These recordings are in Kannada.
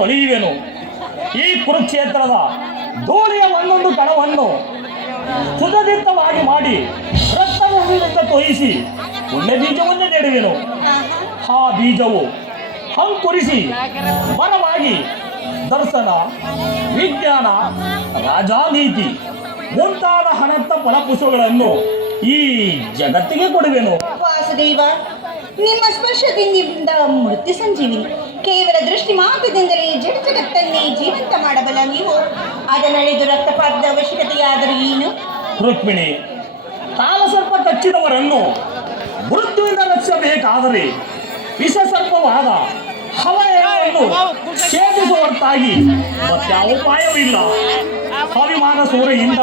ತೊಳೆಯುವೆನು. ಈ ಕುರುಕ್ಷೇತ್ರದ ಧೂಳಿಯ ಒಂದೊಂದು ಕಣವನ್ನು ಸುಧದಿತ್ತವಾಗಿ ಮಾಡಿ ರಕ್ತದಿಂದ ತೋಯಿಸಿ ಪುಣ್ಯ ಬೀಜವನ್ನು ನೆಡುವೆನು. ಆ ಬೀಜವು ಅಂಕುರಿಸಿ ಬಲವಾಗಿ ದರ್ಶನ, ವಿಜ್ಞಾನ, ರಾಜನೀತಿ ಮುಂತಾದ ಅನಂತ ಫಲಪುಷ್ಪಗಳನ್ನು ಈ ಜಗತ್ತಿಗೆ ಕೊಡುವೆನು. ವಾಸುದೇವ, ನಿಮ್ಮ ಸ್ಪರ್ಶದಿಂದ ಮೃತ್ಯು ಸಂಜೀವಿನಿ. ಕೇವಲ ದೃಷ್ಟಿ ಮಾತ್ರದಿಂದಲೇ ಜಡ ಜಗತ್ತನ್ನೇ ಜೀವಂತ ಮಾಡಬಲ್ಲ ನೀವು. ಅದನ್ನಳೆದು ರಕ್ತಪಾತದ ಅವಶ್ಯಕತೆಯಾದರೂ ಏನು? ರುಕ್ಮಿಣಿ, ಕಾಲಸರ್ಪ ಕಚ್ಚಿದವರನ್ನು ಮೃತ್ಯುವಿಂದ ರಕ್ಷಿಸಬೇಕಾದರೆ ವಿಷಸರ್ಪವಾದ ಹವಯವನ್ನು ಛೇದಿಸುವ ಹೊರತಾಗಿ ಮತ್ಯಾವ ಉಪಾಯವಿಲ್ಲ. ಅಭಿಮಾನ ಸೂರೆಯಿಂದ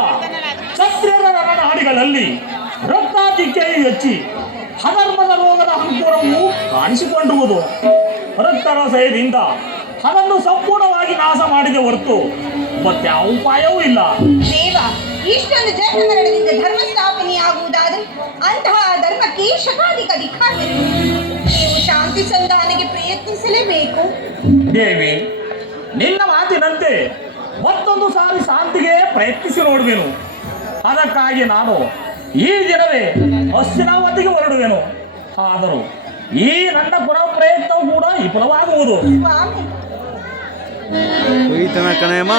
ಕ್ಷತ್ರಿಯರ ರಣನಾಡಿಗಳಲ್ಲಿ ರಕ್ತಾಧಿಕ್ಯವು ಹೆಚ್ಚಿ ಅಧರ್ಮದ ರೋಗದ ಅಂಕುರವು ಕಾಣಿಸಿಕೊಂಡಿರುವುದು. ರಕ್ತರಸಯದಿಂದ ಅದನ್ನು ಸಂಪೂರ್ಣವಾಗಿ ನಾಶ ಮಾಡಿದೆ ಹೊರತು ಮತ್ಯಾವ ಉಪಾಯವೂ ಇಲ್ಲ. ದೇವ, ಇಷ್ಟೊಂದು ಜನ್ಮ ಮರಣದಿಂದ ಧರ್ಮ ಸ್ಥಾಪನೆಯಾಗುವುದಾದರೆ ಅಂತಹ ಧರ್ಮಕ್ಕೆ ಶತಾಧಿಕ ಅಧಿಕಾರವಿದೆ. ನೀವು ಶಾಂತಿ ಸಂಧಾನಕ್ಕೆ ಪ್ರಯತ್ನಿಸಲೇಬೇಕು. ದೇವಿ, ನಿನ್ನ ಮಾತಿನಂತೆ ಮತ್ತೊಂದು ಸಾರಿ ಶಾಂತಿಗೆ ಪ್ರಯತ್ನಿಸಿ ನೋಡುವೆನು. ಅದಕ್ಕಾಗಿ ನಾನು ಈ ದಿನವೇ ಹಸ್ತಿನಾವತಿಗೆ ಹೊರಡುವೆನು. ಆದರೂ ಈ ನನ್ನ ಪುನಃ ಪ್ರಯತ್ನವು ಕೂಡ ವಿಫಲವಾಗುವುದು. ಸ್ವಾಮಿ, ಕಣಯಮ್ಮ.